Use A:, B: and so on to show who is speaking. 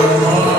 A: Senhor.